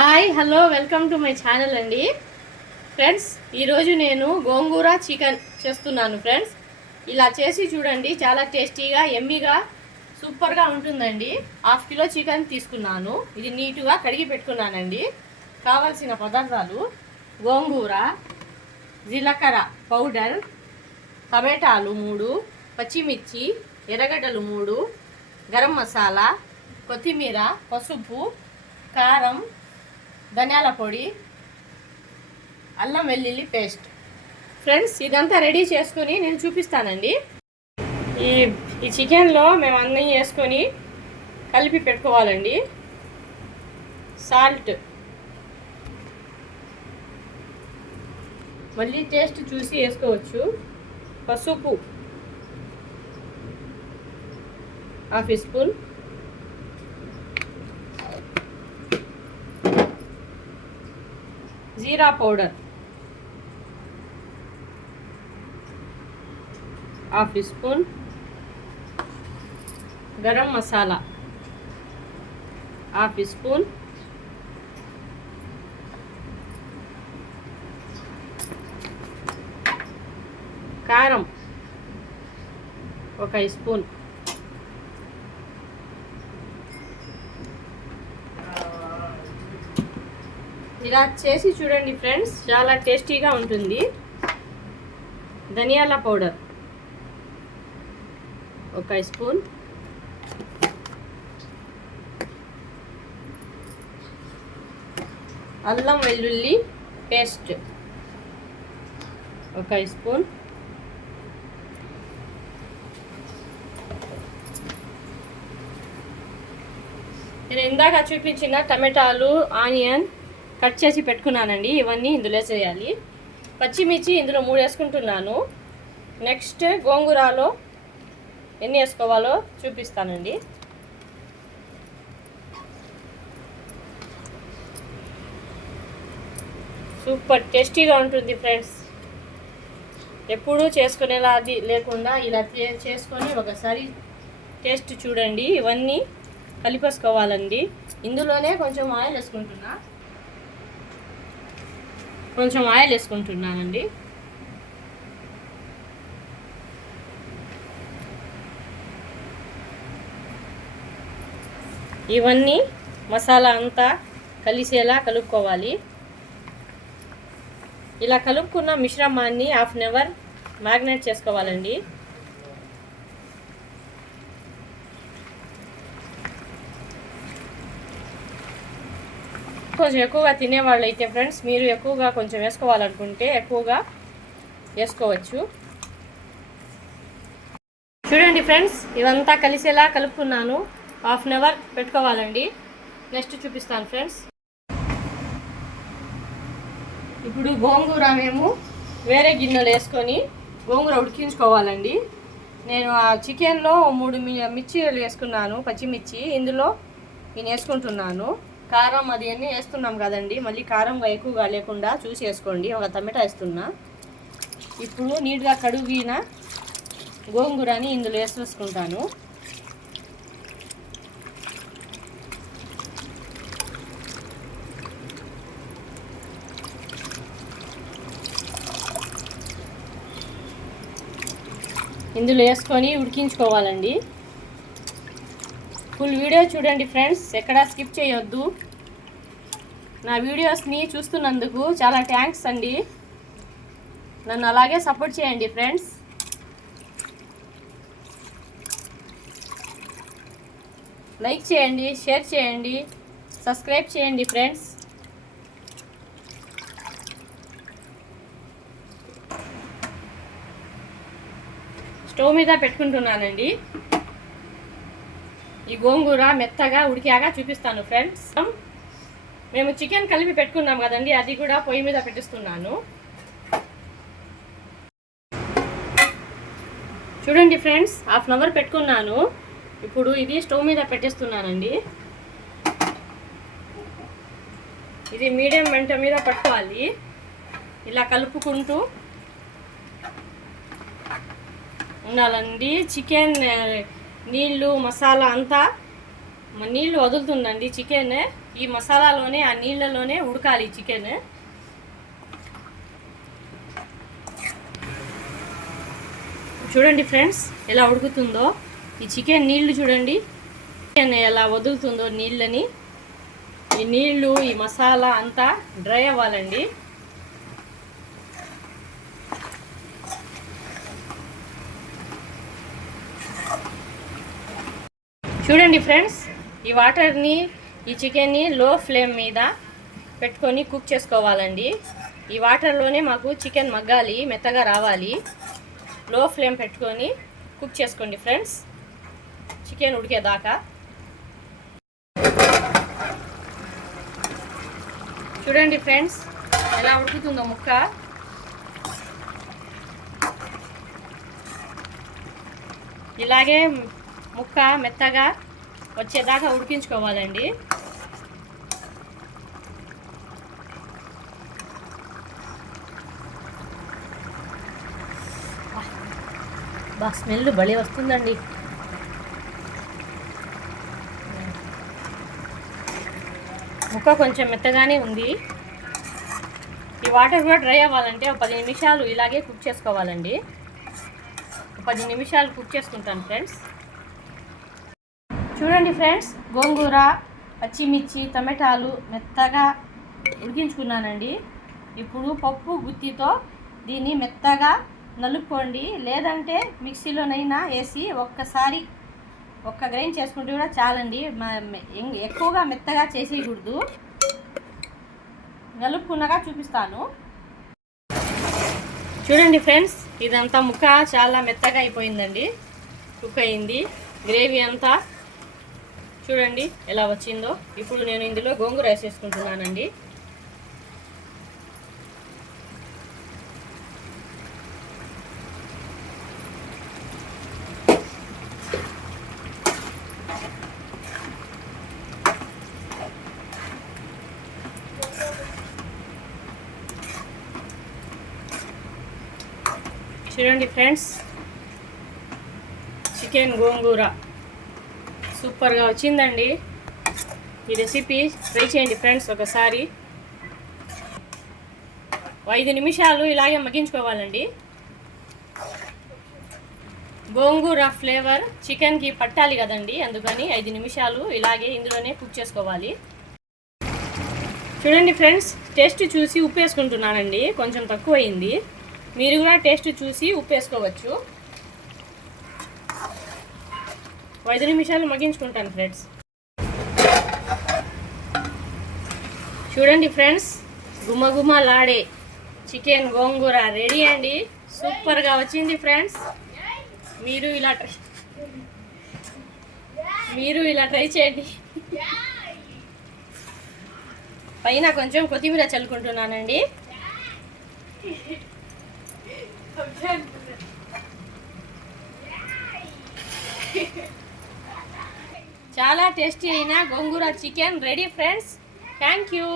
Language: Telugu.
Hi hello welcome to my channel అండి ఫ్రెండ్స్. ఈరోజు నేను గోంగూర చికెన్ చేస్తున్నాను ఫ్రెండ్స్. ఇలా చేసి చూడండి, చాలా టేస్టీగా ఎమ్మీగా సూపర్గా ఉంటుందండి. హాఫ్ కిలో చికెన్ తీసుకున్నాను, ఇది నీట్గా కడిగి పెట్టుకున్నానండి. కావాల్సిన పదార్థాలు: గోంగూర, జీలకర్ర పౌడర్, టమాటాలు 3, పచ్చిమిర్చి, ఎర్రగడ్డలు 3, గరం మసాలా, కొత్తిమీర, పసుపు, కారం, ధనియాల పొడి, అల్లం వెల్లుల్లి పేస్ట్. ఫ్రెండ్స్, ఇదంతా రెడీ చేసుకొని నేను చూపిస్తానండి. ఈ చికెన్లో మేము అన్నీ వేసుకొని కలిపి పెట్టుకోవాలండి. సాల్ట్, మళ్ళీ టేస్ట్ చూసి వేసుకోవచ్చు. పసుపు ½ స్పూన్, జీరా powder ½ spoon, garam masala ½ spoon, కారం 1 స్పూన్, ఇలా చేసి చూడండి ఫ్రెండ్స్, చాలా టేస్టీగా ఉంటుంది. ధనియాల పౌడర్ 1 స్పూన్, అల్లం వెల్లుల్లి పేస్ట్ 1 స్పూన్, నేను ఇందాక చూపించిన టమాటాలు, ఆనియన్ కట్ చేసి పెట్టుకున్నానండి. ఇవన్నీ ఇందులో వేసేయాలి. పచ్చిమిర్చి ఇందులో 3 వేసుకుంటున్నాను. నెక్స్ట్ గోంగూరలో ఎన్ని వేసుకోవాలో చూపిస్తానండి. సూపర్ టేస్టీగా ఉంటుంది ఫ్రెండ్స్. ఎప్పుడూ చేసుకునేలా అది లేకుండా ఇలా చేసుకొని ఒకసారి టేస్ట్ చూడండి. ఇవన్నీ కలిపేసుకోవాలండి. ఇందులోనే కొంచెం ఆయిల్ వేసుకుంటున్నానండి. ఇవన్నీ మసాలా అంతా కలిసేలా కలుపుకోవాలి. ఇలా కలుపుకున్న మిశ్రమాన్ని ½ అవర్ మ్యాగ్నేట్ చేసుకోవాలండి. కొంచెం ఎక్కువగా తినేవాళ్ళు అయితే ఫ్రెండ్స్, మీరు ఎక్కువగా కొంచెం వేసుకోవాలనుకుంటే ఎక్కువగా వేసుకోవచ్చు. చూడండి ఫ్రెండ్స్, ఇవంతా కలిసేలా కలుపుకున్నాను. ½ అవర్ పెట్టుకోవాలండి. నెక్స్ట్ చూపిస్తాను ఫ్రెండ్స్. ఇప్పుడు గోంగూర మేము వేరే గిన్నెలు వేసుకొని గోంగూర ఉడికించుకోవాలండి. నేను ఆ చికెన్లో 3 మిర్చీలు వేసుకున్నాను, పచ్చిమిర్చి. ఇందులో నేను వేసుకుంటున్నాను. కారం అది అన్నీ వేస్తున్నాం కదండి, మళ్ళీ కారంగా ఎక్కువగా లేకుండా చూసి వేసుకోండి. 1 టమాటా వేస్తున్నా. ఇప్పుడు నీట్గా కడుగిన గోంగూరని ఇందులో వేసుకుంటాను. ఇందులో వేసుకొని ఉడికించుకోవాలండి. ఫుల్ వీడియో చూడండి ఫ్రెండ్స్, ఎక్కడా స్కిప్ చేయొద్దు. నా వీడియోస్ని చూస్తున్నందుకు చాలా థ్యాంక్స్ అండి. నన్ను అలాగే సపోర్ట్ చేయండి ఫ్రెండ్స్. లైక్ చేయండి, షేర్ చేయండి, సబ్స్క్రైబ్ చేయండి ఫ్రెండ్స్. స్టవ్ మీద పెట్టుకుంటున్నానండి. ఈ గోంగూర మెత్తగా ఉడికాక చూపిస్తాను ఫ్రెండ్స్. మేము చికెన్ కలిపి పెట్టుకున్నాం కదండి, అది కూడా పొయ్యి మీద పెట్టిస్తున్నాను. చూడండి ఫ్రెండ్స్, ½ అవర్ పెట్టుకున్నాను. ఇప్పుడు ఇది స్టవ్ మీద పెట్టేస్తున్నానండి. ఇది మీడియం మంట మీద పట్టుకోవాలి. ఇలా కలుపుకుంటూ ఉండాలండి. చికెన్ నీళ్ళు మసాలా అంతా నీళ్ళు వదులుతుందండి చికెన్. ఈ మసాలాలోనే ఆ నీళ్ళలోనే ఉడకాలి చికెన్. చూడండి ఫ్రెండ్స్ ఎలా ఉడుకుతుందో. ఈ చికెన్ నీళ్లు చూడండి, చికెన్ ఎలా వదులుతుందో నీళ్ళని. ఈ నీళ్లు ఈ మసాలా అంతా డ్రై అవ్వాలండి. చూడండి ఫ్రెండ్స్, ఈ వాటర్ని ఈ చికెన్ని లో ఫ్లేమ్ మీద పెట్టుకొని కుక్ చేసుకోవాలండి. ఈ వాటర్లోనే మాకు చికెన్ మగ్గాలి, మెత్తగా రావాలి. లో ఫ్లేమ్ పెట్టుకొని కుక్ చేసుకోండి ఫ్రెండ్స్, చికెన్ ఉడికేదాకా. చూడండి ఫ్రెండ్స్ ఎలా ఉడుకుతుందో ముక్క. ఇలాగే ముక్క మెత్తగా వచ్చేదాకా ఉడికించుకోవాలండి. స్మెల్ భలే వస్తుందండి. ముక్క కొంచెం మెత్తగానే ఉంది. ఈ వాటర్ కూడా డ్రై అవ్వాలంటే ఒక 10 నిమిషాలు ఇలాగే కుక్ చేసుకోవాలండి. 10 నిమిషాలు కుక్ చేసుకుంటాను ఫ్రెండ్స్. చూడండి ఫ్రెండ్స్, గోంగూర, పచ్చిమిర్చి, టమాటాలు మెత్తగా ఉడికించుకున్నానండి. ఇప్పుడు పప్పు గుత్తితో దీన్ని మెత్తగా నలుపుకోండి, లేదంటే మిక్సీలోనైనా వేసి ఒక్క గ్రైండ్ చేసుకుంటే కూడా చాలండి. ఎక్కువగా మెత్తగా చేసేయకూడదు. నలుపుకున్నాక చూపిస్తాను. చూడండి ఫ్రెండ్స్, ఇదంతా ముక్క చాలా మెత్తగా అయిపోయిందండి, కుక్ అయింది. గ్రేవీ అంతా చూడండి ఎలా వచ్చిందో. ఇప్పుడు నేను ఇందులో గోంగూర వేసేసుకుంటున్నానండి. చూడండి ఫ్రెండ్స్, చికెన్ గోంగూర సూపర్గా వచ్చిందండి. ఈ రెసిపీ ట్రై చేయండి ఫ్రెండ్స్ ఒకసారి. 5 నిమిషాలు ఇలాగే మగ్గించుకోవాలండి. గోంగూర ఫ్లేవర్ చికెన్కి పట్టాలి కదండి, అందుకని 5 నిమిషాలు ఇలాగే ఇందులోనే కుక్ చేసుకోవాలి. చూడండి ఫ్రెండ్స్, టేస్ట్ చూసి ఉప్పు వేసుకుంటున్నానండి, కొంచెం తక్కువ అయింది. మీరు కూడా టేస్ట్ చూసి ఉప్పు వేసుకోవచ్చు. 5 నిమిషాలు మగ్గించుకుంటాను ఫ్రెండ్స్. చూడండి ఫ్రెండ్స్, గుమగుమలాడే చికెన్ గోంగూర రెడీ అండి. సూపర్గా వచ్చింది ఫ్రెండ్స్. మీరు ఇలా ట్రై చేయండి. పైన కొంచెం కొత్తిమీర చల్లుకుంటున్నానండి. చాలా టేస్టీ అయిన గోంగూర chicken ready friends. Thank you.